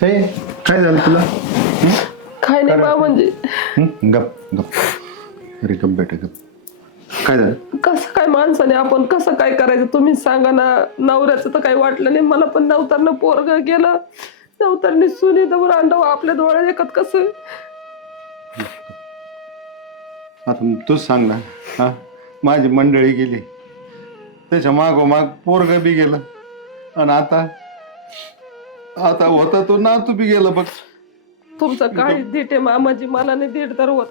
हे काय झालं तुला? काय नाही बा म्हणजे गप गप. अरे गप बेटा गप. काय झालं? कसं काय माणसाने आपण कसं काय करायचं तुम्ही सांगा ना. नवऱ्याचं तर काही वाटलं नाही मला, पण नवतारनं पोरग गेलं, नवतारनी सुनी दवर अंडव आपल्या डोळ्यात एकत कसं. आता तूच सांग ना. हा, माझी मंडळी गेली, त्याच्या मागोमाग पोरग बी गेलं, आणि आता आता होता तो ना तू बी गेला बघ. तुमचं काय धीट आहे मामाजी, मला नाही धीट तर होत.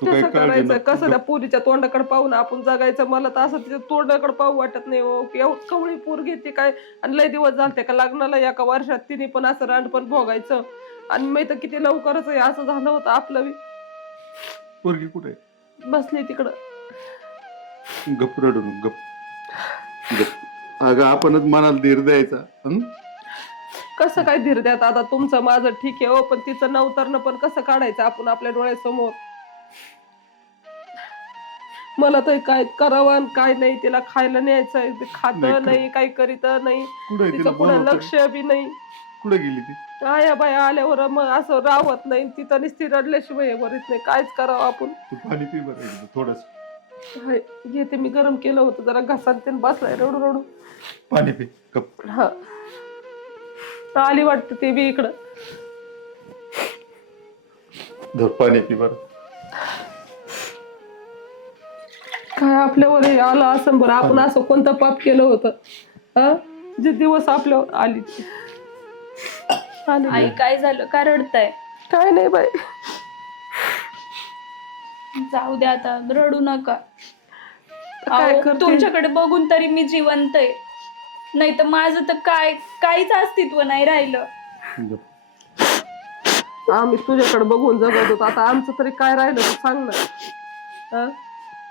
तू काय कसं काळजी करायचं, नको. कसं त्या पोरीच्या तोंडाकडे पाहून आपण जगायचं. मला तर असं तिच्या तोंडाकडे पाहू वाटत नाही हो. एवढं कवळी पोरगी ती काय, आणि लय दिवस झालते का लग्नाला, एका वर्षात तिने पण असं रांडपण भोगायचं. आणि मी तर किती लवकरच आहे, असं झालं होतं आपलं बी. पोरगी कुठे? बसली तिकडं. गप रडू नको, गप गप. अगं आपणच मनाला धीर द्यायचा. कसं काय धीर द्यात आता, तुमचं माझं ठीक आहे हो, पण तिचं नवतरनं पण कसं काढायचं आपण आपल्या डोळ्यासमोर. मला तर काय करावं आणि काय नाही. तिला खायला न्यायचंय, ते खात नाही, काही करीत नाही, तिचं पुढे लक्ष बी नाही. कुठे गेली ती? आया बाया आल्यावर मग असं राहत नाही, तिथं नुसती रडल्याशिवाय हे बरीच नाही. कायच करावं आपण. तू पाणी पी बरं थोडस. हाय, घेते मी, गरम केलं होतं जरा, घसात त्यानं बसलाय रडू रडू. पाणी पी गप. हा, आली वाटतं ते बी इकडं. धर पाणी पी बरं. काय आपल्यावर हे आलं असं बरं, आपण असं कोणतं पाप केलं होतं हा, जे दिवस आपल्यावर आली. आई काय झालं, का रडताय? काय नाही बाई. जाऊ द्या आता, रडू नका. काय अहो, करते? तुमच्याकडे बघून तरी मी जिवंत आहे, नाही तर माझं तर काहीच अस्तित्व नाही राहिलं. आम्ही तुझ्याकडे बघून जगत होतो, आता आमचं तरी काय राहिलं तू सांग ना. हा?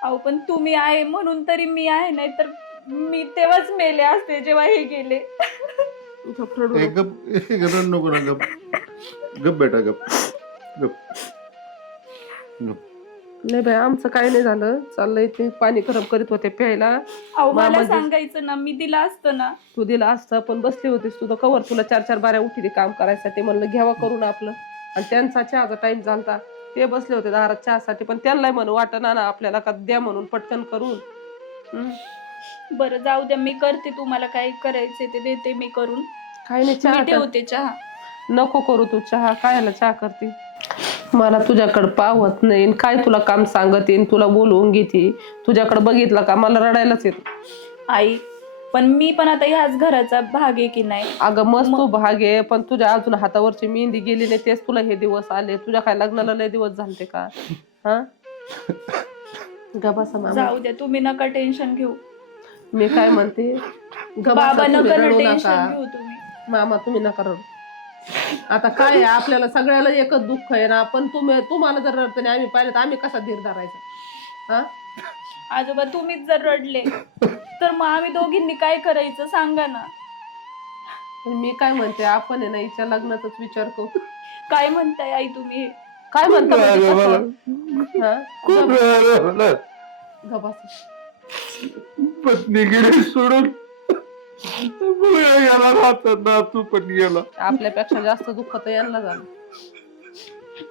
अहो पण तुम्ही आहे म्हणून तरी मी आहे, नाही तर मी तेव्हाच मेले असते जेव्हा हे गेले. गप रडू ए, नको. गप रड नको ना. गप गप बेटा गप गप गप. नाही बाई, आमचं काय नाही झालं, चाललंय ते पाणी गरम करीत होते प्यायला. अहो मला मामाजी- सांगायचं ना, मी दिला असतं ना. तू दिला असतं, पण बसली होतीस तुझं कवर, तुला 4-4 बाऱ्या उठली काम करायसाठी. म्हणलं घ्यावा करून आपलं, आणि त्यांचा चहाचा टाइम झालता, ते बसले होते दारात चहासाठी, पण त्यांना म्हणू वाटना ना आपल्याला का द्या म्हणून पटकन करून. बरं जाऊ द्या, मी करते, तुम्हाला काय करायचे ते देते मी करून. काय नाही, मी चहा कर. ठेवते चहा. नको करू तू चहा, कायला चहा करते. मला तुझ्याकडे पावत नाही, काय तुला काम सांगत येईन, तुला बोलवून घेते. तुझ्याकडे बघितलं का मला रडायलाच येत. आई पण मी पण आता ह्याच घराचा भाग आहे की नाही. अगं मस्त तू भाग आहे, पण तुझ्या अजून हातावरची मेहंदी गेली नाही, तेच तुला हे दिवस आले. तुझ्या काय लग्नाला लय दिवस झालते का? हा, गबासा मामा. जाऊ द्या, तुम्ही नका टेन्शन घेऊ. मी काय म्हणते, बाबा तुम्ही नका रडू टेन्शन नका. घेऊ तुम्ही. मामा तुम्ही नका रडू. आता काय आहे, आपल्याला सगळ्याला एकच दुःख आहे ना. पण तुम्हाला जर रडत नाही आम्ही पाहिलं तर आम्ही कसा धीर धरायचा. हा, आजोबा तुम्हीच जर रडले तर मग आम्ही दोघींनी काय करायचं सांगा ना. मी काय म्हणते, आपण आहे ना हिच्या लग्नाचाच विचार करू. काय म्हणताय आई तुम्ही हे? काय म्हणता म्हणजे कसं? हा? गबासा. पत्नी गेली सोडून, मुलगा गेला, राहतात ना तू पण गेला. आपल्यापेक्षा जास्त दुःख तर यांना झालं.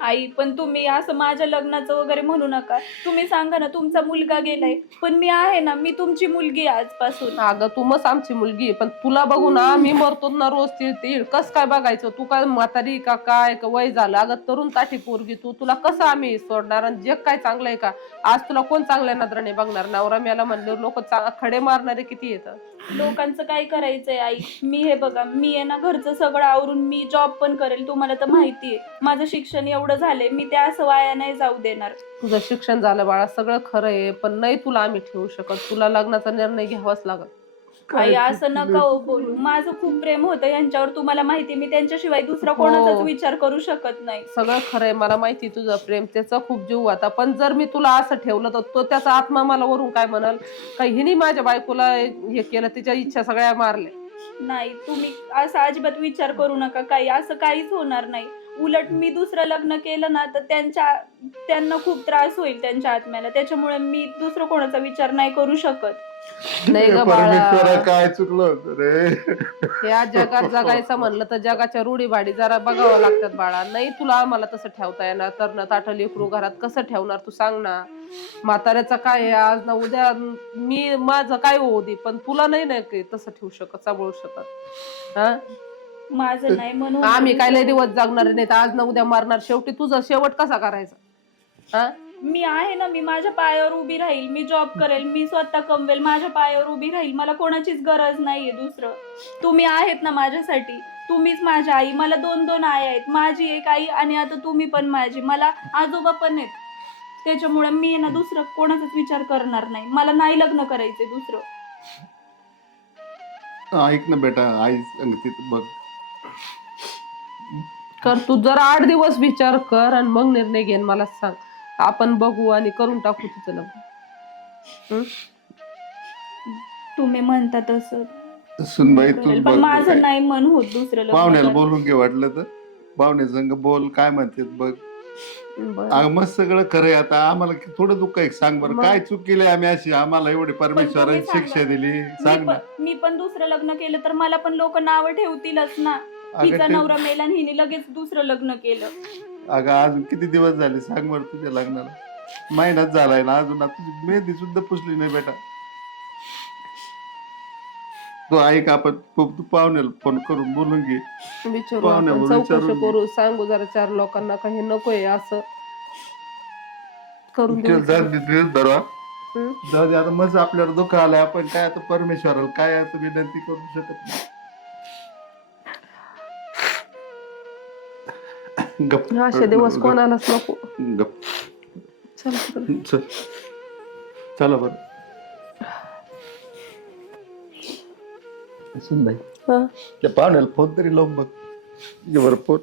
आई पण तुम्ही असं माझ्या लग्नाचं वगैरे म्हणू नका. तुम्ही सांगा ना, तुमचा मुलगा गेलाय पण मी आहे ना, मी तुमची मुलगी आहे आजपासून. अगं तू मस्त आमची मुलगी आहे, पण तुला बघून आम्ही मरतो ना रोज. तीळ कस काय बघायचं, तू काय म्हातारी का काय का वय झालं. अगं तरुण ताठी पोरगी तुला कसं आम्ही सोडणार, आणि जग काय चांगलं आहे का? आज तुला कोण चांगल्या नजराने बघणार? नवरा मेला म्हणल्यावर लोक खडे मारणारे किती येतात. लोकांचं काय करायचंय आई. मी हे बघा, मी आहे ना घरचं सगळं आवरून मी जॉब पण करेल. तुम्हाला तर माहितीये माझं शिक्षण एवढं झालंय, मी ते असं वाया नाही जाऊ देणार. तुझं शिक्षण झालं बाळा, सगळं खरं आहे, पण नाही तुला आम्ही ठेवू शकत. तुला लग्नाचा निर्णय घ्यावाच लागत. आई असं नका हो बोलू. माझं खूप प्रेम होतं यांच्यावर, तुम्हाला माहिती. मी त्यांच्याशिवाय दुसरा कोणाचाच विचार करू शकत नाही. सगळं खरंय, मला माहिती तुझं प्रेम, त्याचा खूप जीव होता. पण जर मी तुला असं ठेवलं तर तो त्याचा आत्मा मला वरून काय म्हणाल का, हिने माझ्या बायकोला हे केलं, तिच्या इच्छा सगळ्या मारल्या. नाही तुम्ही असं अजिबात विचार करू नका. काही असं काहीच होणार नाही. उलट मी दुसरं लग्न केलं ना तर त्यांना खूप त्रास होईल त्यांच्या आत्म्याला. त्याच्यामुळे मी दुसरं कोणाचा विचार नाही करू शकत. नाही ग परमेश्वरा बाळा, काय चुकलं होतं रे. या जगात जगायचं म्हणलं तर जगाच्या रूढीभाडी जरा बघावं लागतात बाळा. नाही तुला आम्हाला तसं ठेवता येणार तर ना ताटं लेकरू घरात कसं ठेवणार तू सांग ना. म्हाताऱ्याचं काय आहे, आज ना उद्या मी माझं काय होऊ दे, पण तुला नाही ना की तसं ठेवू शकत, सांभाळू शकत. हा माझं नाही म्हणून आम्ही काय लय दिवस जगणार नाही तर आज ना उद्या मरणार. शेवटी तुझा शेवट कसा करायचा? हा मी आहे ना, मी माझ्या पायावर उभी राहील, मी जॉब करेल, मी स्वतः कमवेल, माझ्या पायावर उभी राहील. मला कोणाचीच गरज नाहीये दुसरं. तुम्ही आहेत ना माझ्यासाठी, तुम्हीच माझ्या आई. मला 2 आई आहेत, माझी एक आई आणि आता तुम्ही पण माझी. मला आजोबा पण आहेत, त्याच्यामुळे मी ना दुसरं कोणाचाच विचार करणार नाही. मला नाही लग्न करायचंय दुसरं. ऐक ना बेटा, आई सांगते बघ. कर तू जरा 8 दिवस विचार कर आणि मग निर्णय घेन मला सांग. आपण बघू आणि करून टाकू तुझं लग्न. तुम्ही म्हणता तसं सुनबाई तू करेल, बघ पण माझं काय. नाही मन होत दुसरं लग्न पाहुण्याला करायला. बोलून घे वाटलं तर. पाहुणे संग बोल, काय म्हणतात बघ. बरं. अगं मग सगळं खरंय. आता आम्हाला थोडं दुःख आहे, सांग बरं मग? काय चूक केली आम्ही अशी? आम्हाला एवढी परमेश्वराने तुम्ही सांगा. शिक्षा दिली, सांग ना. मी पण दुसरं लग्न केलं तर मला पण लोक नाव ठेवतीलच ना. अगं हिचा ते- नवरा मेला आणि हिने लगेच दुसरं लग्न केलं. अगं अजून किती दिवस झाले सांग बरं तुझ्या लग्नाला? महिनाच झालाय ना अजून. तुझी मेहंदी सुद्धा पुसली नाही बेटा. तो ऐक, आपण तू पाहुण्याला फोन करून बोलून घे. विचारू पाहुण्या आपण, बोलून चौकशी विचारून करू, सांगू जरा 4 लोकांना काही नकोय असं करून देऊ. धरा हं? जाऊ दे आता. मस्त आपल्याला दुःख आलंय, आपण काय आता परमेश्वराला काय आता विनंती करू शकत नाही. गप असे दिवस कोणालाच नको. गप चल पुढं. चल चला बरं. सुनबाई, हा. त्या पाहुण्याला फोन तरी लावून बघ. बरं फोन.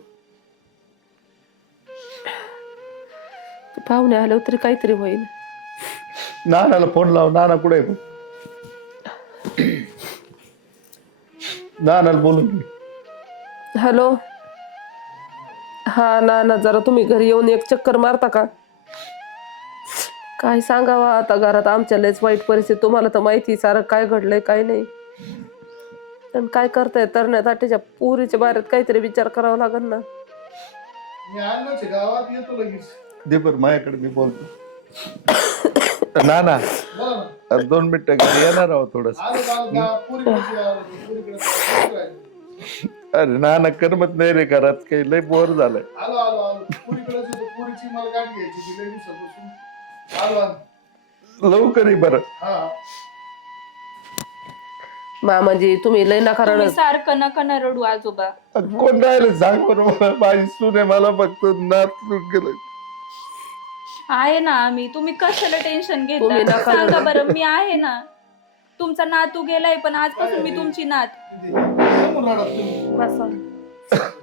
ते पाहुणे आल्यावर तरी काहीतरी होईल. नानाला फोन लाव. नाना कुठे आहे? नानाला बोलून घे. हॅलो. हा ना जरा तुम्ही घरी येऊन एक चक्कर मारता का? काय सांगावा आता, घरात आमच्या लयच वाईट परिस्थिती. तुम्हाला तर माहिती सारं काय घडलंय काय नाही. पण काय करताय, तरण्यात आटेच्या पुरीच्या बाहेर काहीतरी विचार करावा लागेल ना. गावात येतो लगेच. दे बरं माझ्याकडे, मी बोलतो. नाना 2 मिनिटं घरी येणार आहोत थोडस. अरे नाना करमत नाही रे घरात, काही लय बोर झालंय. लवकर ये बरं. मामाजी तुम्ही लय नका तुम्ही सारखं नका ना रडू आजोबा. कोण राहिलं सांग बरं मला. माझी सुने मला फक्त नात गेलं. आहे ना आम्ही, तुम्ही कशाला टेन्शन तुम्ही घेता? नका सांगा रडू. बरं, मी आहे ना. तुमचा नातू गेलाय पण आजपासून मी तुमची नात. बसा.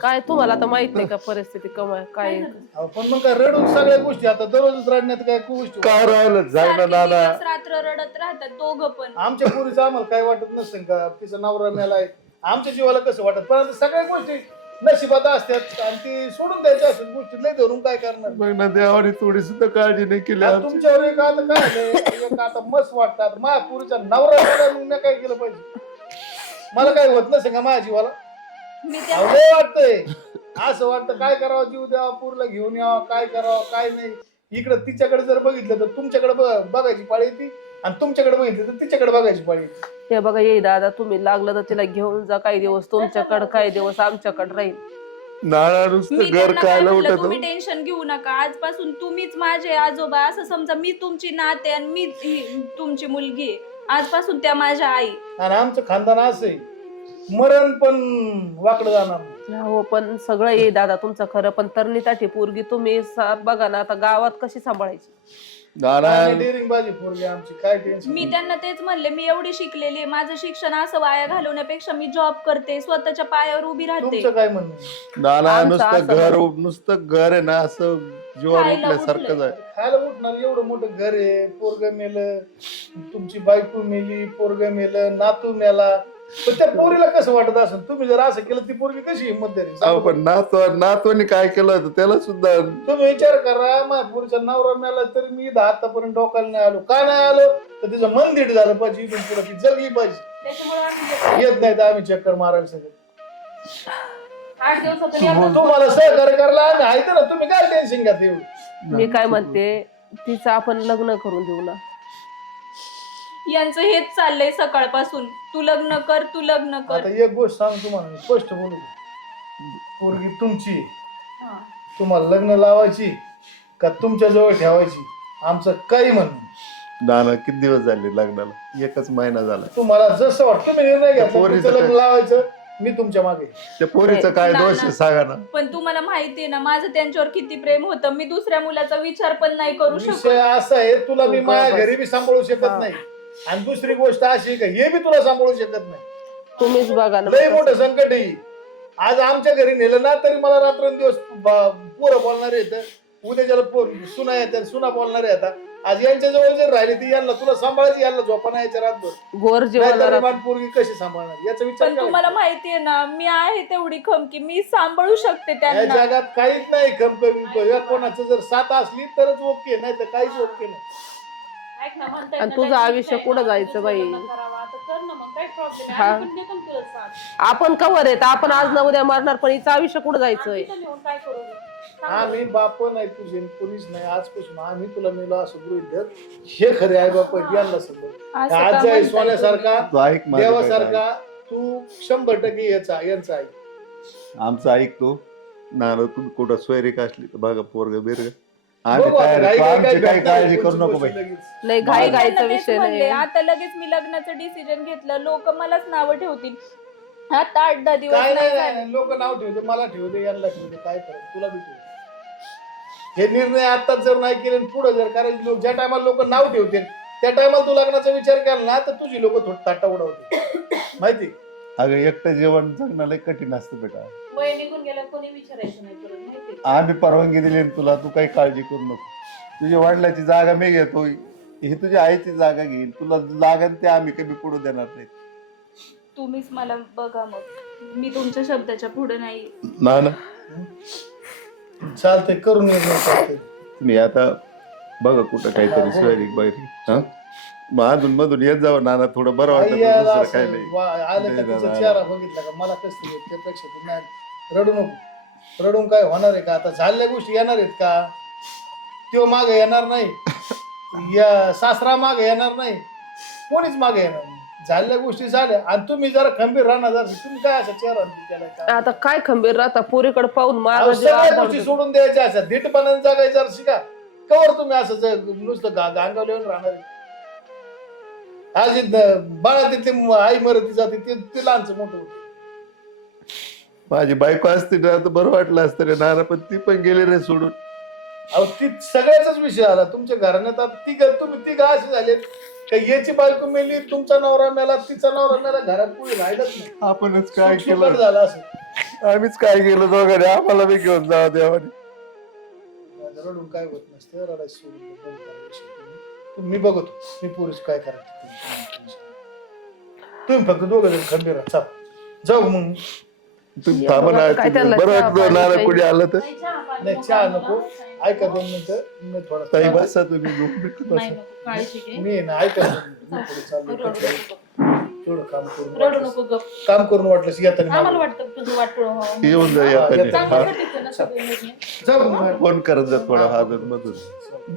काय तुम्हाला तर माहित नाही का परिस्थिती कमाय काय आहे? पण मग काय रडून सगळ्या गोष्टी आता दररोजच रडण्यात काय गोष्टी काय राहिलं जाय ना सारखे नाना. दिवस रात्र रडत राहतात दोघं पण. आमच्या पोरीचं आम्हाला काय वाटत नसेल का? तिचा नवरा मेलाय, आमच्या जीवाला कसं वाटत? पण आता सगळ्या गोष्टी नशिबात असतात आणि ती सोडून द्यायच्या असतात गोष्टी. लय धरून काय करणार? मग ना देवाने थोडी सुद्धा काळजी नाही केली आता आमची. तुमच्यावर एक आता काय झालंय, एक आता मस्त वाटतात. माझ्या पोरीचा नवरा मेला, मग मी काय केलं पाहिजे? मला काय होत नसेल का माझ्या जीवाला? मी त्या लय वाटतंय, असं वाटतं काय करावं, जीव द्यावा, पोरीला घेऊन यावं, काय करावं काय नाही. इकडं तिच्याकडे जर बघितलं तर तुमच्याकडे बघायची पाळी येते, आणि तुमच्याकडे बघितलं तर तिच्याकडे बघायची पाळी येते. हे बघा येई दादा, तुम्ही लागलं तर तिला घेऊन जा. काही दिवस तुमच्याकडे, काही दिवस आमच्याकडे राहील. नाना मी नुसतं घर त्यांना काय काय म्हटलं, उठत. तुम्ही टेन्शन घेऊ नका. आजपासून तुम्हीच माझे आजोबा असं समजा. मी तुमची नात आहे आणि मी तुमची मुलगी आहे. आजपासून त्या माझ्या आई. आणि आमचं खानदान असं आहे, मरण पण वाकडं जाणार नाही. हो पण सगळं ये दादा तुमचं खरं, पण तरणी पोरगी तुम्ही बघा ना आता गावात कशी सांभाळायची. नाना डेअरिंग बाजी पोरगी आमची, काय टेन्शन. मी त्यांना तेच म्हणले, मी एवढी शिकलेली आहे, माझं शिक्षण असं वाया घालवण्यापेक्षा मी जॉब करते, स्वतःच्या पायावर उभी राहते. तुमचं काय म्हणणं? नाना आमचं नुसतं असं घर नुसतं घर आहे ना, असं जीवावर खायला उठल्यासारखं उठलंय. आहे. खायला उठणार एवढं मोठं घर आहे, पोरग मेलं, तुमची बायको मेली, पोरग मेलं, नातू मेला, पण त्या पोरीला कसं वाटत असेल तुम्ही जर असं केलं ती पोरगी कशी हिंमत अहो द्यायची पण नातवानी काय केलं होतं त्याला सुद्धा तुम्ही विचार करा माझ्या पुरुषा नवरा मिळाला तरी मी इथं आतापर्यंत डोकायला नाही आलो का नाही आलो तर तिचं मन दीड झालं पाहिजे इथून पुढे ती जगली पाहिजे त्याच्यामुळे आम्ही येत नाही तर आम्ही चक्कर मारायला सगळं 8 दिवसातून एकदा तुम्हाला सहकार्य करायला आम्ही आहे ना तुम्ही काय टेन्शन घ्या ते मी काय म्हणते तिचं आपण लग्न करून देऊ ना. यांचं हेच चाललंय सकाळपासून, तू लग्न कर, तू लग्न कर. आता एक गोष्ट सांग तुम्हाला मी स्पष्ट बोलू पोरगी तुमची आहे. हा. तुम्हाला लग्न लावायची का तुमच्या जवळ ठेवायची आमचं काही म्हणणं नाही. नाना किती दिवस झाले लग्नाला 1च महिना झाला तुम्हाला जसं वाटतं तुम्ही निर्णय घ्या पोरीचं तुमचं लग्न काय? लावायचं मी तुमच्या मागे त्या पोरीचं काय नाना. दोष आहे सांगा ना. पण तुम्हाला माहितीये ना माझं त्यांच्यावर किती प्रेम होतं, मी दुसऱ्या मुलाचा विचार पण नाही करू विषय शकत. असा आहे तुला मी तू माझ्या काय घरी बी सांभाळू शकत नाही आणि दुसरी गोष्ट अशी आहे का हे बी तुला सांभाळू शकत नाही. तुम्हीच बघा ना. लय मोठं संकट आहे. आज आमच्या घरी नेलं ना तरी मला रात्रंदिवस पोरं बोलणारे येतं, उद्याच्याला सुना येतात, सुना बोलणारे येतात. आज यांच्या जवळ जर राहिले ती यांना तुला सांभाळायची, यांना झोपा नाही यायच्या रातभर. गोर जीवन पोरगी कशी सांभाळणार याचा विचार पण तुम्हाला करा. माहितीये ना मी आहे तेवढी खमकी, मी सांभाळू शकते या त्यांना. जगात काहीच नाही कमी कोणाचं जर साथ असली तरच ओके, नाही तर काहीच ओके नाही. ऐक ना, म्हणतायत आणि ना, तुझं काही आयुष्य इच्छा कुठं आहे ना, जायचं तुझं बाई? लग्न करावं. आता कर ना मग, काय प्रॉब्लेम आहे? हा. आम्ही पण देतो ना तुला साथ. आपण कवर येत आपण आज ना उद्या मारणार पण हिचं आयुष्य कुठं जायचंय? आम्ही तर नेऊन काय करू? आम्ही बाप नाही तुझे कोणीच नाही आजपासून आम्ही तुला मिळलो असं गृहीत धर. हे खरे आहे बाप यांना समोर असं का आज आहे म्हणताय सोन्यासारखा तू ऐक माझं काय देवासारखा तू 100% यांचा आहे. काय. आमचं ऐकतो नाना तू कुठं सोयरीक असली तर बघा पोरग बिरग आम्ही बघू आता, तयार घाई- तू घाई- आमची घाई काही भेटणार काळजी करू कोणची नको गोष्ट बाई. लगेच. नाही घाई त्यांना घाईचा तेच विषय म्हणले, नाही. आता लगेच मी लग्नाचं डिसिजन घेतलं, लोक मलाच नावं ठेवतील. आता 8-10 दिवस काय नाही नाही झाले. नाही लोक नाव ठेवते, मला ठेवते, यांना ठेवते, काय करत तुला बी ठेवते. हे निर्णय आताच जर नाही केले पुढे जर करायचे लोक ज्या टायमाला लोक नाव ठेवतील त्या टायमाला तू लग्नाचा विचार केला ना तर तुझी लोक थोडी ताटा उडवते माहिती. अगं एकटं जेवण जगणं लय कठीण असतं बेटा. वय निघून गेलं कोणी विचारायचं नाही परत, माहिती? आम्ही परवानगी दिली ना तुला तू काही काळजी करू नको. तुझ्या वडिलाची जागा मी घेतो ही तुझ्या आईची जागा घेईल तुला लागेल ते आम्ही कमी पडू देणार नाही. तुम्हीच मला बघा मग, मी तुमच्या शब्दाच्या पुढे नाही. ना ना चालतंय करून निर्णय चालतंय. तुम्ही आता बघा कुठं काहीतरी सोयरीक बाहेर हा मग अधून मधून येत जावं नाना थोडं बरं वाटतं आई याला दुसरं असं काय नाही. आलं का नाही, तिचा नाही. चेहरा बघितला का मला कसं होतं, त्यापेक्षा तू नाही रडू नको. रडून काय होणार आहे का? आता झालेल्या गोष्टी येणार आहेत का? तो मागे येणार नाही, या सासरा मागे येणार नाही, कोणीच मागे येणार नाही. झालेल्या गोष्टी झाल्या आणि तुम्ही जरा खंबीर राहणार. जरा तुम्ही काय असं चेहरा केला काय? आता काय खंबीर राहता पोरीकडे पाहून अहो, मारा सगळ्या गोष्टी सोडून द्यायच्या अशा धीटपणाने जगायचं जरा शिका. कवर तुम्ही असं नुसतं गांगावले राहणार आहे? आज बाळा तिथली आई मरती जाते ते लहानचं मोठं होतं. माझी बायको असते ना तर बरं वाटलं असतं रे नाना पण ती पण गेली रे सोडून. अहो ती सगळ्याचाच विषय आला तुमच्या घराण्यात. आता तुम्ही ती का असे झाले का याची बायको मेली, तुमचा नवरा मेला, तिचा नवरा मेला, घरात कोणी राहिलंच नाही. आपणच काय सुटसुटीत केलं झालं असं. आम्हीच काय केलं दोघांनी आम्हाला बी घेऊन जावं देवाने. रडून काय होत नसतं, रडायचं सोडून दे, बंद करा विषय तुम्ही. मी बघतो मी पोरीस काय करायचं. तुम्ही फक्त दोघं जण खंबीर राहा. चाल जाऊ मग. तुम्ही थांबा ना काय त्यांना बरं चहा वाटतं पाणी नाना काही- कुणी आलं तर. नाही चहा नको, ऐका 2 मिनिटं मी ताई थोडा बसा तुम्ही झोपून नाही बसा. नको, काळजी घे. मी ना ऐका मी थोडं चाललोय. रडू थोडं काम करून नको, रडू नको गप. काम करून वाटलं येताना आम्हाला वाटतं तुझं वाटलं येऊन जा येताना. हा. चांगल्यासाठीच आहे ना सगळे निर्णय. जाऊ मग. फोन करत जा थोडा हातून मधून. जाऊ.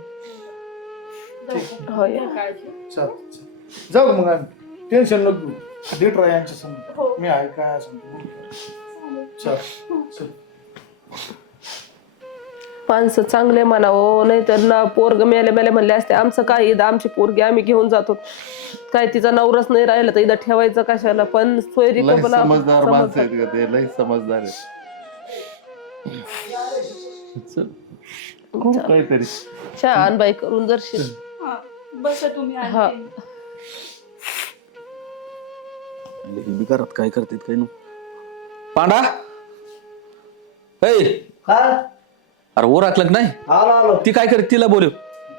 होय. काळजी. चालतं. जाऊ मग आम्ही टेन्शन नको घेऊ. दीड राहा यांच्या समोर हो. मी आहे काय सांगतो. चल चल. माणसं चांगले म्हणावं नाहीतर ना पोरग मेले मेले म्हणले असते आमचं काय इथं आमची पोरगी आम्ही घेऊन जातो. काय तिचा नवराच नाही राहिला तर इथं ठेवायचं कशाला. पण सोयरी लय समजदार माणसं आहेत का ते लय समजदार आहेत. चल हो, काहीतरी छान बाई करून दर्शन. हा, बसा तुम्ही हा. आणते. बी घरात काय करतात काय नु पांडा ऐ काय अरे वर राखलं का नाही आलो आलो ती काय करत तिला बोलव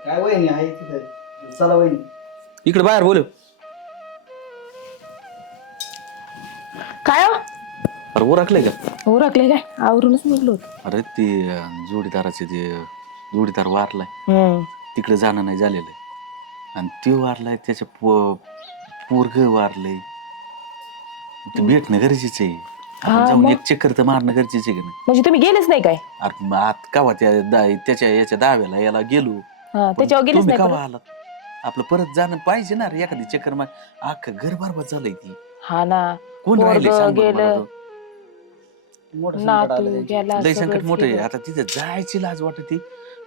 काय वहिनी आहे तिथे चला वहिनी इकडे बाहेर बोलव काय हो? अरे ओरखलंय का ओरखले काय आवरूनच निघलो होतो. अरे ते जोडीदाराचे ते जोडीदार वारलाय तिकडे जाणं नाही झालेलं आणि तो वारलाय त्याच्या पोरग वारलंय ते भेटणं गरजेचं आहे. हा, आपण जाऊन मग? एक चक्कर तर मारणं गरजेचं आहे का नाही? म्हणजे तुम्ही गेलेच नाही काय? अरे मग आत कवा त्याच्या याच्या दाव्याला याला गेलो हा, पण त्याच्यावर गेलेच तुम्ही नाही कवा परत? आलात आपलं परत जाणं पाहिजे ना रे एखादी चक्कर मार. अख्खं घर बरबाद झालंय ती. हा ना, कोण राहिले पोरगं सांग बरं मला गेलं, तो. मोठं संकट नातू आलं त्यांच्या. गेला, लय संकट सगळंच मोठं आहे गेलं. आता तिथे जायची लाज वाटते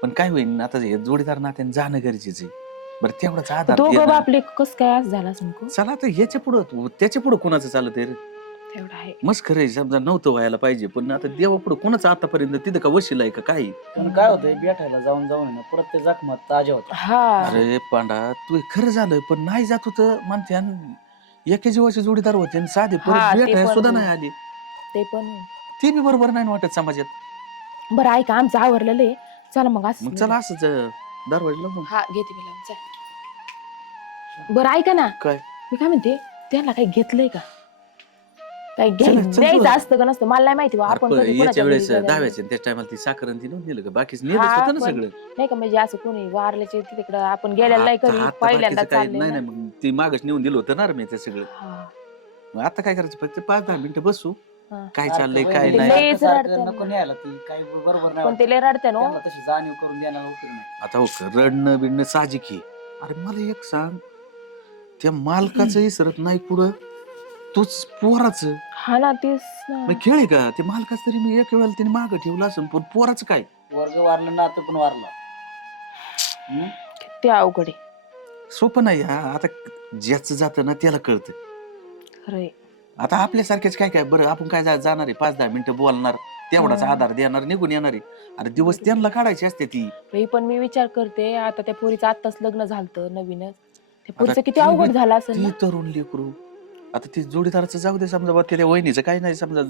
पण काय होईल आता हे जोडीदार नात्याने जाणं गरजेचं आहे. बरं तेवढाच आधार दे दोघं ना. बापले कस काय आज झाला समको? चला आता ह्याच्या पुढं त्याच्या पुढं कोणाचं चालत आहे रे? तेवढा आहे. मस्त खरं आहे, समजा नव्हतं व्हायला पाहिजे पण आता देवा पुढं कोणाचं आतापर्यंत तिथं का वशील आहे का काही. पण काय होतंय भेटायला जाऊन जाऊन आहे ना परत ते जखमात ताज्या होत्या. हा, अरे पांडा तू खरं झालं पण नाही जात होतं म्हणते एका जीवाचे जोडीदार होते आणि साधे हा, परत ते भेटायला पण सुद्धा आहे. नाही आली. ते पण आहे. ते बी बरोबर नाही वाटत समाजात. बरं ऐका, आमचं आवरलेलं आहे. चला मग असं मग चला असंच दरवाजला मग हा घेते मी लावून, चल. बरं ऐका ना, काय मी काय म्हणते त्यांना काही घेतलंय का? काही चला, चल द्यायचं जाऊ. असतं का नसतं मला नाही माहिती बा, आपण कधी याच्या कोणाच्या वेळेस घरी गेलो नाही. दहाव्याच्या त्याच टायमाला ती साखरण ती नव्हती नेलं का बाकीच नेलंच हा, होतं ना पण सगळं. नाही का म्हणजे असं कोणी वारल्याचे तिकडं आपण गेलेलं नाही कधी, आता पहिल्यांदा बाकीचं काही चाललंय नाही ना. नाही मग ती मागच नेऊन दिलं होतं ना रे मी ते सगळं. हा. मग आता काय करायचं फक्त 5-10 मिनिटं बसू हा. काय सारखं चाललंय वहिनी काय ते नाही. लय सारखं सारखं रडतं नको ना. न्यायला ती काही बरोबर नाही पण वाटत. ते लय रडते ना हो. त्यांना तशी जाणीव करून द्यायला उपयोग नाही. आता हो का, रडणं बिडणं साहजिक आहे. अरे मला एक सांग त्या मालकाचं इसरत नाही पुढं तूच पोराचं हा ना, तेच ना. मग खेळ आहे का ते मालकाच तरी मी एक वेळेला त्याने मागं ठेवलं असं पण पोराचं काय. वर्ग वारलं ना आता पण वारला. हम्म? ते अवघड आहे. सोपं नाही हा. आता ज्याचं जातं ना त्याला कळतं. खरंय. आता आपल्यासारखेच काय काय बरं आपण काय जाणार आहे 5-10 मिनिटं बोलणार तेवढाच आधार देणार निघून येणार आहे. अरे दिवस त्यांना काढायचे असते ती. बाई, पण मी विचार करते आता त्या पोरीचं आत्ताच लग्न झालं नवीनच, त्या पोरीचं आता किती अवघड ती- झालं असेल ती ना. तरुण लेकरू आता ती जोडीदाराचं जाऊ दे समजा बा त्या वहिनीचं काही नाही समजा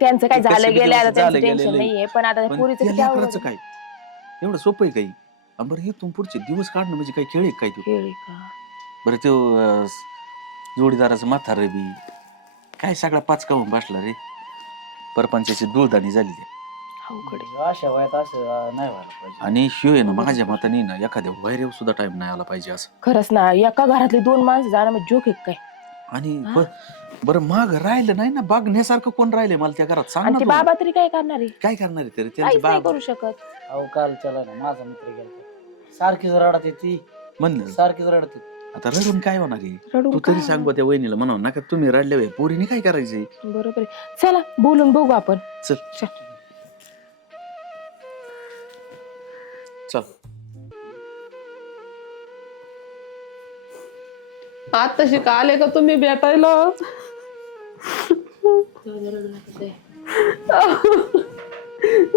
त्यांचं काय ते झालं कसे बी गेलं आता दिवस त्यांचं झाले टेन्शन गेलेले. नाहीये, पण आता त्या पण पोरीचं त्या किती अवघड लेकराचं काय एवढं सोपं आहे काही. आणि बरं हे तुम पुढचे दिवस काढणं म्हणजे काही खेळ आहे काय तू. खेळ का. बरं तो जोडीदाराचं म्हातार बी काय सगळा पाच काहून बसला रे परपंचाची दुळदाणी झाली ती. अवघड आहे. अशा वयात असं नाही व्हायला पाहिजे. आणि शिव आहे ना माझ्या मताने ना एखाद्या वैरेव सुद्धा टाइम नाही आला पाहिजे असं. खरंच ना, एका घरातली 2 माणसं जाणं म्हणजे जोक आहे काय. आणि बरं माग राहिलं नाही ना बघण्यासारखं कोण राहिले मला त्या घरात सांग आणि ना ते तू. बाबा तरी काय करणार आहे? काय करणार आहे तरी त्यांचे काहीच नाही बाबा करू शकत. अहो काल चला ना माझा मित्र गेला सारखीच रडत ती म्हणलं सारखीच रडते. आता रडून काय होणार आहे रडून तू तरी काय? सांग बा त्या वहिनीला म्हणा नका तुम्ही रडल्या पोरीने काय करायचंय. बरोबर आहे. चला बोलून बघू आपण. चल चल आताशी का आले का तुम्ही भेटायला?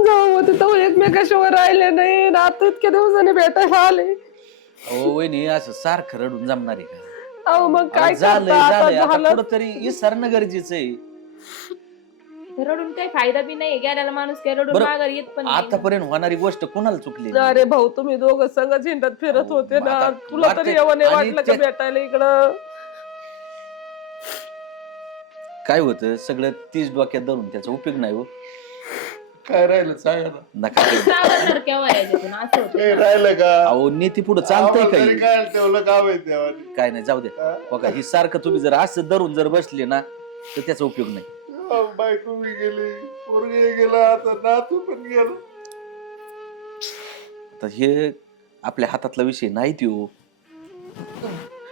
जाऊ होते तर एकमेकाशिवाय राहिले नाही ना, आता इतक्या दिवसांनी भेटायला आले. अहो वहिनी असं सारखं रडून जमणार आहे का. अहो मग काय अरे झालंय करता, आता झालंय आता झालं. कुठंतरी विसरणं गरजेचं आहे. रडून काही फायदा बी नाही, गेल्याला माणूस काय रडून बरं, माघारी येत पण नाही. आतापर्यंत होणारी गोष्ट कोणाला चुकली. अरे भाऊ, तुम्ही दोघं संग झिंडत फिरत होते ना, आता तुला तरी वाटतंय- एवढं नाही आणि वाटलं का ते- भेटायला इकडं? काय होतं सगळं तीच डोक्यात धरून त्याचा उपयोग नाही हो. काय राहिलं सांगा ना. नका करू. सावरसारख्या वयाच्यातून असं होतं. काही राहिलं का अहो नीती पुढे चालतंय आम्हाला तरी काही काय ठेवलं काम आहे देवाने. काय नाही जाऊ दे. बघा ही सारखं तुम्ही जर असं धरून जर बसले ना तर त्याचा उपयोग नाही. बायको बी गेली पोरगे गेला आता नातू पण गेला. आता हे आपल्या हातातला विषय नाही त्यो.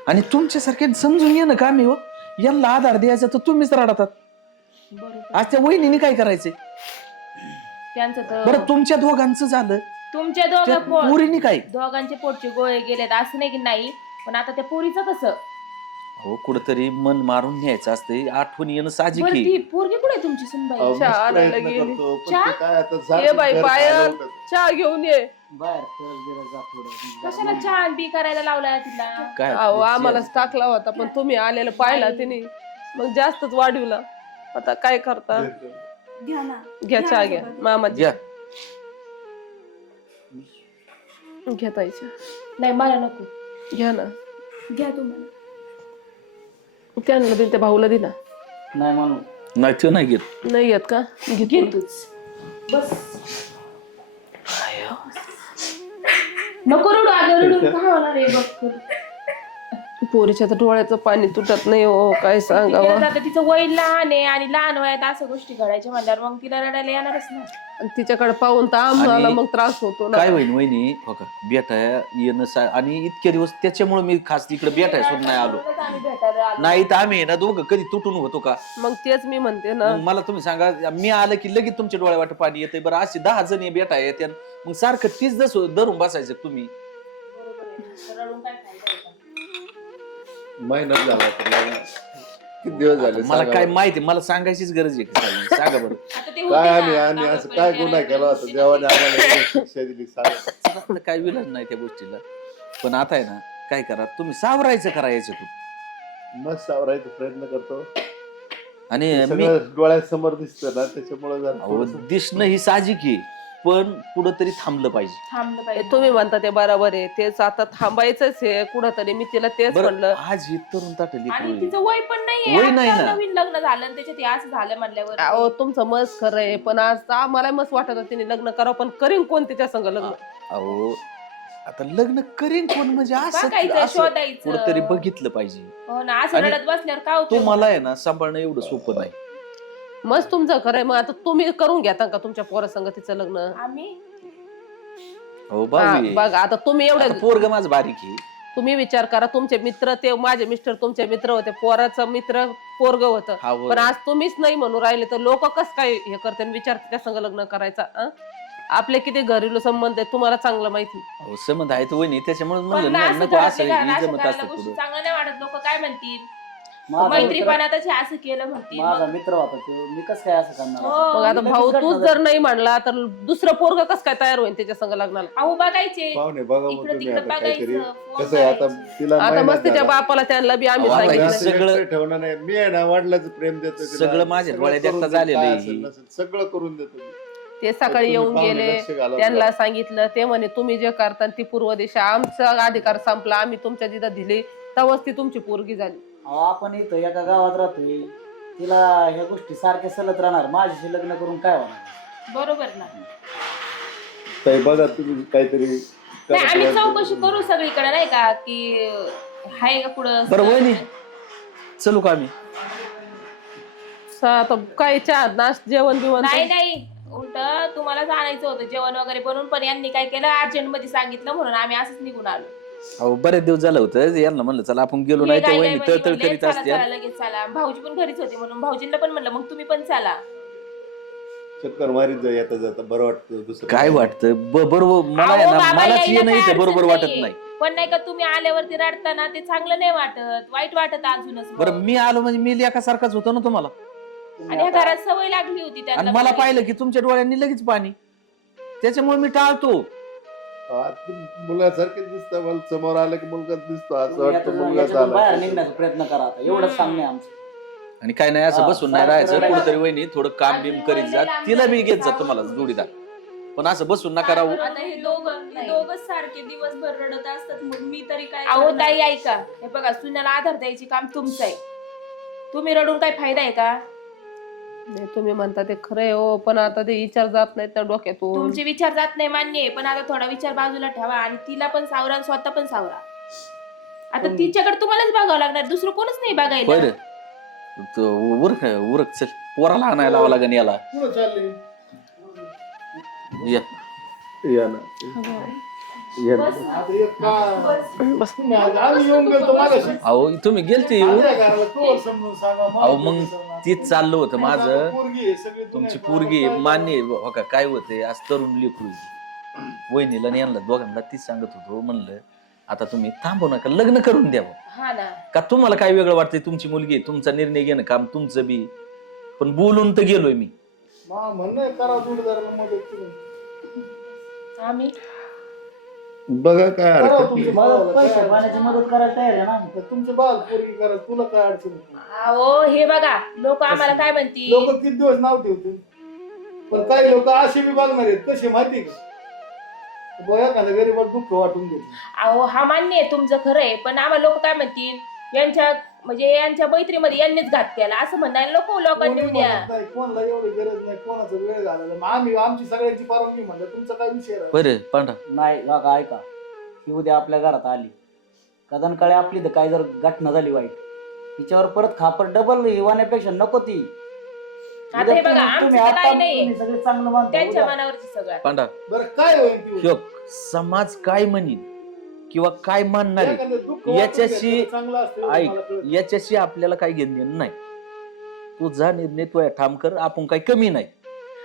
आणि तुमच्यासारखे समजून येणं काम आहे हो. यांना आधार द्यायचा तर तुम्हीच रडतात. बरोबर. आज त्या वहिनीने काय करायचंय. त्यांचं तर बरं तुमच्या दोघांचं झालं तुमच्या त्या पोरीने काय. दोघांचे पोटचे गोळे गेलेत असं नाही की नाही, पण आता त्या पोरीचं कसं. हो कुठंतरी मन मारून न्यायचं असते आठवण येणं साहजिक बरं, आहे. ती पोरगी कुठे तुमची सुनबाई? अहो, चहा मीच आणायला प्रयत्न गेली. करतो, पण चहा? ते काय आता ये सारखं बाई घर पायल, चालवतं. चहा घेऊन ये. बाहेर फिरत बिरत जा थोडं. कशाला छान बी करायला लावलाय तिला? काय अहो आम्हालाच टाकला होता, पण तुम्ही आलेला पाहिला तिने, मग जास्तच वाढविला. आता काय करता? घ्या ना. घ्या चहा घ्या मामाजी. घ्या. घेतायच्या नाही मला नको. घ्या ना. घ्या तुम्हाला. त्यांना दिल त्या भाऊला दिला. नाही म्हणून नाही तो नाही घेत. नाही येत का घे तूच बस. नको रडू अगं, रडून काय होणार आहे बघ. पोरीच्या तर डोळ्याचं पाणी तुटत नाही हो, काय सांगावं. आता तिचं वय लहान आहे आणि लहान वयात असं गोष्टी घडायच्या म्हणल्यावर मग तिला रडायला येणारच ना. आणि तिच्याकडे पाहून तर आम्हाला आणि मग त्रास होतो ना. काय होईन वहिनी हो का बेटा येणं आणि इतके दिवस त्याच्यामुळे मी खास तिकडे बेटा सोडून नाही आलो. आम्ही भेटायला आलो. नाही तर आम्ही ना दोघं कधी तुटून होतो का. मग तेच मी म्हणते ना. मग मला तुम्ही सांगा मी आलं की लगेच तुमच्या डोळ्या वाट पाणी येते. बरं अशी 10 जणी बेटा येते मग सारखं तीच धरून बसायचं तुम्ही. बरोबर आहे. रडून काय फायदा आहे का? मेहनत झाला किती दिवस झाले मला सांगा काय बरं. माहिती मला सांगायचीच गरज आहे का काही? सांगा बरं. आता ते काय होते आम्ही ना, आणि दहावी असं काय पर्यंत गुन्हा केला होता होते देवाने ना. आम्हाला एवढी शिक्षा दिली सांगा. आपलं काय विलाज नाही त्या गोष्टीला. पण आता आहे ना काय करा तुम्ही सावरायचं करा याच्यातून. मस्त सावरायचा प्रयत्न करतो आणि मी सगळं डोळ्यासमोर दिसतं ना त्याच्यामुळे जरा अहो, थोडंसं- दिसणं ही साहजिक आहे पण कुठं तरी थांबलं पाहिजे. थांबलं हे पाहिजे. तुम्ही म्हणता ते बरोबर आहे, तेच आता थांबायचंच आहे कुठंतरी. मी तिला तेच बरं म्हणलं. आज ही तरुण ताटली आणि तिचं वय पण नाहीये. वय नाही आता ना. नवीन लग्न झालं आणि त्याच्यात हे असं झालं म्हणल्यावर अहो तुमचं मस्त खरं आहे, पण आज आम्हाला मस्त वाटत होतं तिने लग्न करावं, पण करीन कोण तिच्या संग लग्न? अहो आता लग्न करेन कोण म्हणजे बघायचं, असं शोधायचं. कुठतरी बघितलं पाहिजे. हो ना, असं आणि रडत बसल्यावर काय तो उपयोग? मला आहे ना सांभाळणं एवढं सोपं नाही. मस्त तुमचं खरं आहे. मग आता तुम्ही करून घेता का तुमच्या पोरा संग तिचं लग्न? आम्ही हो हा, बाबी बघा आता तुम्ही एवढं पोरग माझं बारीक आहे. तुम्ही विचार करा. तुमचे मित्र ते माझे मिस्टर तुमचे मित्र होते, पोराचं मित्र पोरग होतं, हा, बरोबर. पण आज तुम्हीच नाही म्हणून राहिले तर लोक कस काय हे करते आणि विचारते त्या संग लग्न करायचा? आपले किती घरेलू संबंध आहेत तुम्हाला चांगलं माहिती. अहो, संबंध आहे तो वहिनी त्याच्यामुळे पण म्हणलं ना ना, असं नको असं घरातल्या घरात हे अशा जमत करायला असतं गोष्टी पुढं. चांगलं नाही वाटत. लोक काय म्हणतील? माझा मैत्रीपणातच हे असं केलं म्हणतील. माझा मग- मित्र होता तो, मी कसं काय असं करणार? हो. मग आता मी भाऊ लगेच तूच घटना जर नाही म्हणला तर दुसरं पोरग कस काय तयार होईल त्याच्या संग लग्नाला? अहो बघायचे, पाहुणे बघा मग इकडं तुम्ही तिकडं आता काहीतरी बघायचं, फोन कसं आहे आता करायचे. तिला आता महिना मस्त तिच्या झाला. बापाला त्यांना बी आम्ही अहो, आता सांगितलं. हे सगळं- सगळं ठेवणार नाही. मी आहे ना वडिलाचं प्रेम देतो तिला. सगळं माझ्या सगळं डोळ्यात करून एकटा देतो. झालेलं काय आहे. असेल नसेल सगळं करून देतो मी. ते सकाळी तुम्ही येऊन पाहुणे गेले, लक्ष घाला त्यांना जरा. सांगितलं. ते म्हणे तुम्ही जे करता ती पूर्व दिशा, आमचा अधिकार संपला, आम्ही तुमच्या जिथं दिली तेव्हाच ती तुमची पोरगी झाली. अहो, आपण इथं एका गावात राहतोय, तिला ह्या गोष्टी सारख्या सलत राहणार. माझ्याशी लग्न करून काय होणार? बरोबर ना. ताई बघा तुम्ही काहीतरी नाही, करा आम्ही प्रयत्न. चौकशी करू सगळीकडे नाही का की हाय का पुढं. बरं वहिनी चलू का आम्ही? आता काय चहा नाश्ता जेवण बिवण? नाही नाही, उलट तुम्हालाच आणायचं होतं जेवण वगैरे बनवून, पण यांनी काय केलं अर्जंट मध्ये सांगितलं म्हणून आम्ही असंच निघून आलो. अहो बरेच दिवस झालं होतं यांना म्हणलं चला आपण गेलो हे नाही तर काय वहिनी काय तळतळ म्हणले, करीत चला असते. चला लगेच चला. भाऊजी पण घरीच होते म्हणून भाऊजींना पण म्हणलं मग तुम्ही पण चला. चक्कर मारीत जा येता जाता बरं वाटतं दुसरं काय वाटतं बरोबर मला आहे अहो, ना बाबा मलाच यायला येणं काय इथं अडचण बरोबर वाटत नाहीये. नाही. पण नाही का तुम्ही आल्यावरती रडताना ते चांगलं नाही वाटत, वाईट वाटत अजूनच मग. बरं मी आलो म्हणजे मी एकासारखाच होतो ना तुम्हाला. आणि ह्या घरात सवय लागली होती आणि त्यांना मला बघायची. पाहिलं की तुमच्या डोळ्यांनी लगेच पाणी, त्याच्यामुळे मी टाळतो. मुलासारखेच दिसतं मला समोर आलं की मुलगाच दिसतो असं तुम्ही वाटतं आता मुलगा याच्यातून बाहेर झाला. निघण्याचा प्रयत्न करा आता. एवढंच सांगणे आमचं. आणि काय नाही असं हा, बसून नाही सारखं राहायचं. रडायचं. कुठेतरी वहिनी थोडं काम बिम करीत जा, तिला बी घेत जा तुम्हाला जोडीदार. पण असं बसून नका राहू. आता हे दोघच सारखे दिवसभर रडत असतात, मग मी तरी काय अहो करणार? ताई ऐका, हे बघा सुन्याला आधार द्यायची काम तुमचं आहे. तुम्ही रडून काय फायदा आहे का? नाही, तुम्ही म्हणता ते खरंय हो, पण आता ते विचार जात नाहीत ना डोक्यातून. तुमचे विचार जात नाही मान्य आहे, पण आता थोडा विचार बाजूला ठेवा आणि तिला पण सावरा आणि स्वतः पण सावरा. आता तिच्याकडे तुम्हालाच बघावं लागणार, दुसरं कोणच नाही बघायला. बरं उरक चल पोराला आणायला लावा लागेल याला. कुठं चालले? या. या ना. या ना. आता एक का- तुम्ही आज आम्ही येऊन गेलो मागाशी. अहो तुम्ही गेलते येऊ. माझ्या घराला कवर समजून सांगा, मला अहो मग कवर सांगा. तीच चाललं होतं माझं. पोरगी आहे, सगळी तुमची दुनिया पोरगी आहे, काय- मान्य आहे. हो का काय होते आज तरुण लेकरू आहे. वहिनीला आणि यांना दोघांना तीच सांगत होतो. म्हणलं आता तुम्ही थांबू नका, लग्न करून द्यावं. हा ना. का तुम्हाला काय वेगळं वाटतंय? तुमची मुलगी आहे, तुमचा निर्णय घेणं काम तुमचं बी. पण बोलून तर गेलोय मी. म्हणणं आहे, करा जोडीदाराला मदत तुम्ही. आम्ही बघा काय करा हरकत तुमच्या नाही. मदत भावाला, पैसे काय पाण्याची अडचण मदत करायला तयार आहे ना आम्ही. नाही. तुमच्या बाल पोरगी करा, तुला काय अडचण नाही. अहो हे बघा लोक आम्हाला काय म्हणतील. लोक किती दिवस नाव ठेवतील, पण काही लोक असे बी बघणार आहेत कसे माहिती का, बघा एखाद्या गरीबाला दुःख वाटून घेतील. अहो हा मान्य आहे तुमचं खरं आहे, पण आम्हाला लोक काय म्हणतील यांच्या म्हणजे यांच्या मैत्रीमध्ये यांनीच घात केला असं म्हणायला नको लोकांनी कोणी उद्या. म्हणत नाही, कोणाला एवढी गरज नाही, कोणाचा वेळ घालायला. मग आम्ही आमची सगळ्यांची परवानगी म्हणलं, तुमचा काय विषय राहिला? बरं पांढरा नाही बघा ऐका, ती उद्या आपल्या घरात आली कदन काळे आपली तर काय जर घटना झाली वाईट, तिच्यावर परत खापर डबल होण्यापेक्षा नको ती. आता हे बघा, आमचं तर काही नाहीये. तुम्ही सगळे चांगलं मानता त्यांच्या उद्या. मनावरची सगळं. पांढरा बरं काय होईल ती उद्या? समाज काय म्हणील किंवा काय मानणार आहे, एखादं दुःख वाटून याच्याशी घ्यायचं चांगलं असतं, एवढं ऐक मला कळतं. याच्याशी आपल्याला काही घेणं देणं नाही. तुझा निर्णय तू ठाम कर, आपण काही कमी नाही.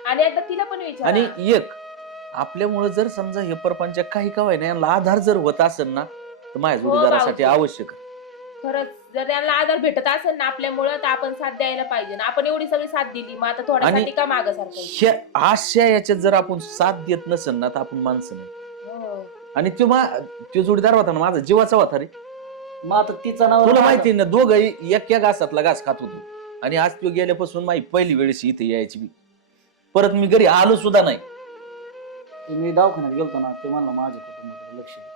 आणि आता तिला पण विचार. आणि एक आपल्यामुळे जर समजा हे परपंच काही का नाही यांना आधार जर होत असेल ना तर माझ्या हो, जोडीदारासाठी भाऊजी. आवश्यक आहे. खरंच जर त्यांना आधार भेटत असेल ना आपल्यामुळं तर आपण साथ द्यायला पाहिजे ना. आपण एवढी सगळी साथ दिली, मग आता थोड्यासाठी आणि का मागं सारखं. ह्या अशा याच्यात जर आपण साथ देत नसेल ना तर आपण माणसं नाही. आणि तो जोडीदार होता ना माझा जीवाचा होता रे. मग आता तिचा नाव तुला माहिती ना दोघं एक घासातला घास खात होतो. आणि आज तो गेल्यापासून माझी पहिली वेळेस इथे यायची बी. परत मी घरी आलो सुद्धा नाही. मी दवाखान्यात गेलतो ना, ते म्हणलं माझ्या कुटुंबाकडे लक्ष दे.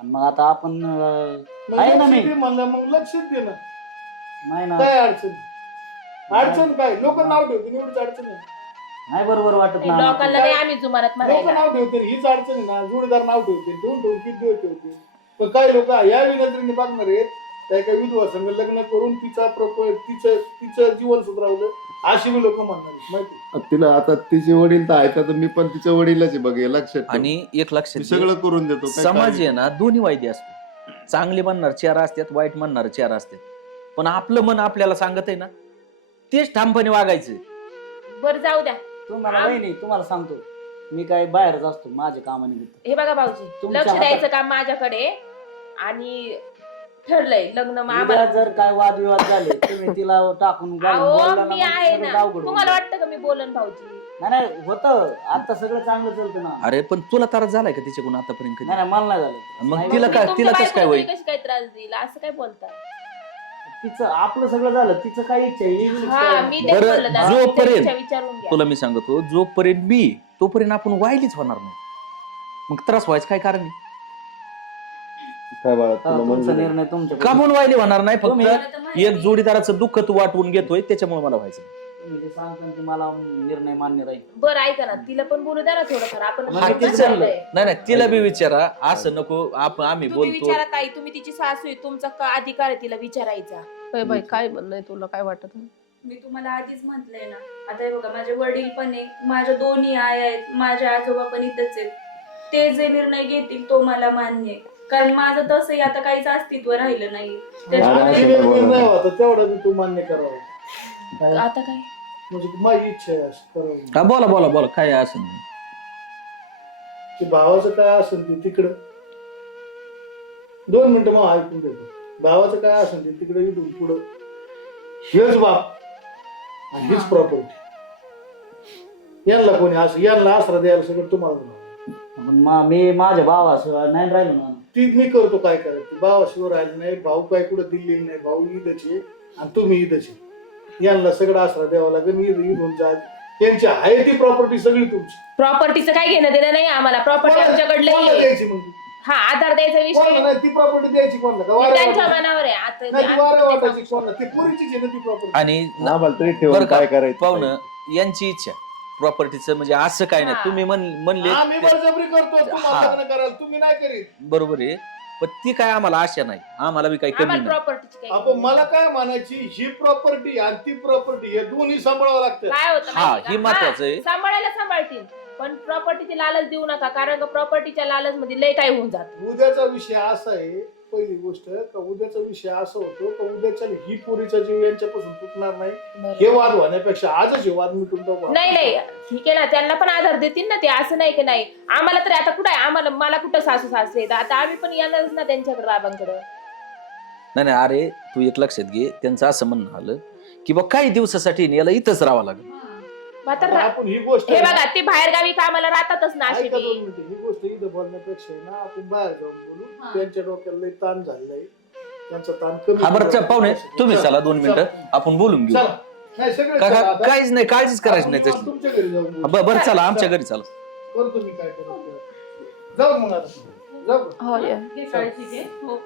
आणि मग आता आपण मग आहे ना लक्ष मी दे म्हणलं, मग लक्षच दे ना. नाही ना, काय अडचण काय? लोक नाव ठेवतील, एवढीच अडचण आहे. नाही बरोबर वाटत ना. लोकांना नाही आम्ही जुमानत लोक म्हणायला. नाव ठेवतील, हीच अडचण आहे ना. जोडीदार नाव ठेवतील, ठेवून किती दिवस ठेवतील. पण काही लोक या विनंतीने बघणार आहेत, त्या विधवा संघ लग्न करून तिचं जीवन सुधारवलं अशी मी लोक म्हणणार आहेत, माहिती. तिला आता तिचे वडील तर आहेत, तर मी पण तिच्या वडिलाच आहे बघ, हे लक्षात ठेव. आणि एक लक्षात मी घे, सगळं करून देतो काय समाज काळजी आहे ना दोन्ही वायदे असतो. चांगले म्हणणार चार असतात, वाईट म्हणणार चार असतात. पण आपलं मन आपल्याला सांगत आहे ना तेच ठामपणे वागायचं. बरं जाऊ द्या. तुम्हाला नाही, तुम्हाला सांगतो मी काय बाहेरच असतो माझ्या कामानिमित्त. हे बघा भाऊजी, तुमच्या लक्ष हातात- द्यायचं काम माझ्याकडे. आणि ठरलंय लग्न मग उद्या आम्हाला. जर काय वादविवाद झाले तुम्ही तिला टाकून घालून बोलला अहो ना, मी मग आहे सगळं ना. अवघड होईल. तुम्हाला वाटतं का मी बोलन भाऊजी? नाही होतं आता सगळं चांगलं चालतं ना. अरे पण तुला त्रास झालाय का तिच्याकडून आतापर्यंत कधी? नाही मला नाही झालं. मग नाही, तिला मग काय तुमच्या तिला कसं काय बायकोला होईल? तरी कशी काय त्रास देईल असं काय बोलता? तिचं आपलं सगळं झालं, तिचं काही इच्छा आहे, येईल हा मी काय? ते बरं, बोललं ना, जोपर्यंत- तुमच्या इच्छा विचारून घ्या. तुला मी सांगतो जोपर्यंत मी तोपर्यंत आपण वाईलीच होणार नाही. मग त्रास व्हायचं काय कारण आहे? काय बाळा, हा, तुला तुमचा मंजूर आहे? निर्णय तुमच्या का म्हणून वाईली होणार नाही? तुम्ही- फक्त एक जोडीदाराचं दुःख तू वाटवून घेतोय त्याच्यामुळे मला व्हायचं नाही. तुम्ही जे सांगता ते मला निर्णय मान्य राहील. बरं ऐका ना, तिला पण बोलू द्या ना थोडंफार. आपण हा, आपण तेच चाललंय. झालं. नाही तिला बी विचारा, असं नको आम्ही तुम्ही बोलतो. विचारा ताई, तुम्ही तिची सासू आहे, तुमचा अधिकार आहे तिला विचारायचा. ए बाई काय म्हणणं आहे तुला, काय वाटत? मी तुम्हाला आधीच म्हटलंय ना. आता हे बघा, माझे वडील पण आहे, माझ्या दोन्ही आया आहेत, माझे आजोबा पण इथंच आहेत. ते जे निर्णय घेतील तो मला मान्य आहे. कारण माझं तसंही आता काहीच अस्तित्व राहिलं नाही. त्याच्यामुळे तिने निर्णय होता तेवढा मी तू मान्य करावं. काय? आता काय म्हणजे माझी इच्छा आहे असं करावं. हा बोला काय असं नाही. की भावाचं काय असेल ते तिकडं 2 मिनिटं मग ऐकून देतो. भावाचं काय असेल ते तिकडे इथून पुढं हेच बाप आणि हीच प्रॉपर्टी. यांना कोणी असं यांना आसरा द्यायला सगळं तुम्हाला जमणार. पण मी माझ्या भावाशिवाय नाही राहिलो ना. ती मी करतो काय करायचं. भावाशिवाय राहिलं नाही, भाऊ काय कुठं दिलेली नाही. भाऊ इथंच आहे आणि तुम्ही इथंच आहे. यांना सगळं आसरा द्यावा लागेल. इथून जा, त्यांची आहे ती प्रॉपर्टी सगळी तुमची. प्रॉपर्टीचं काय घेणं देणं नाही आम्हाला. प्रॉपर्टी कोणाला आमच्याकडलं द्यायची मग? हा आधार द्यायचा कोणाला विषय नाही, ती प्रॉपर्टी द्यायची कोणाला का? हे वाऱ्या त्यांच्या वाटायची? मनावर आहे. नाही, ती वाऱ्या आता वाटायची कोणाला? ती पुरीचीच आहे ना ती प्रॉपर्टी. आणि आम्हाला तरी ठेवून बरं का, काय करायचं पाहुणं यांची इच्छा प्रॉपर्टीचं म्हणजे असं काय नाही. हा. तुम्ही म्हणले आम्ही बळजबरी करतो हा. तुम्हाला लग्न करायला, तुम्ही नाही करीत. बरोबर आहे, पण ती काय आम्हाला आशा नाही. आम्हाला बी काही कमी आम्हाला नाही. प्रॉपर्टीची काही आपण मला काय म्हणायची, ही प्रॉपर्टी आणि ती प्रॉपर्टी हे दोन्ही सांभाळावं लागतं. काय होतं हा, माहिती हे का? महत्वाचं आहे. सांभाळायला सांभाळतील, पण प्रॉपर्टीची लालच देऊ नका. कारण का प्रॉपर्टीच्या लालच मध्ये लय काय होऊन जात. उद्याचा विषय असा आहे, पहिली गोष्ट का उद्याचा विषय असा होतो का उद्याच्या ही पोरीचा जीव यांच्यापासून तुटणार नाही. हे वाद होण्यापेक्षा आजच हे वाद मिटून टाकू. नाही ठीक आहे ना, त्यांना पण आधार देतील ना ते. असं नाही की नाही. आम्हाला तरी आता कुठं आहे, मला कुठं सासू सासरे आहेत. आता आम्ही पण येणारच ना त्यांच्याकडे, बाबांकडे. नाही अरे तू एक लक्षात घे, त्यांचं असं म्हणणं आलं की बा काही दिवसासाठी याला इथंच राहावं लागेल. आता आता आपण ही गोष्ट हे बघा, ते बाहेर गावी कामाला राहतातच ना अशी ऐका बी. 2 मिनिटं. ही गोष्ट इथं बोलण्यापेक्षा आहे ना आपण बाहेर जाऊन बोलू. त्यांच्या डोक्याला लई ताण झालाय, त्यांचा ताण कमी हा बरं करा. पाहुणे तुम्ही चला, चला 2 मिनिटं आपण बोलून घेऊ. चला. नाही सगळे चला आता. काहीच नाही, काळजीच करायची नाही आपण तसली. तुमच्या घरी जाऊन बोलू. बरं चला आमच्या घरी चला. करतो मी काय करतो. जाऊ मग आता जाऊ. हो या. घे काळजी घे. हो.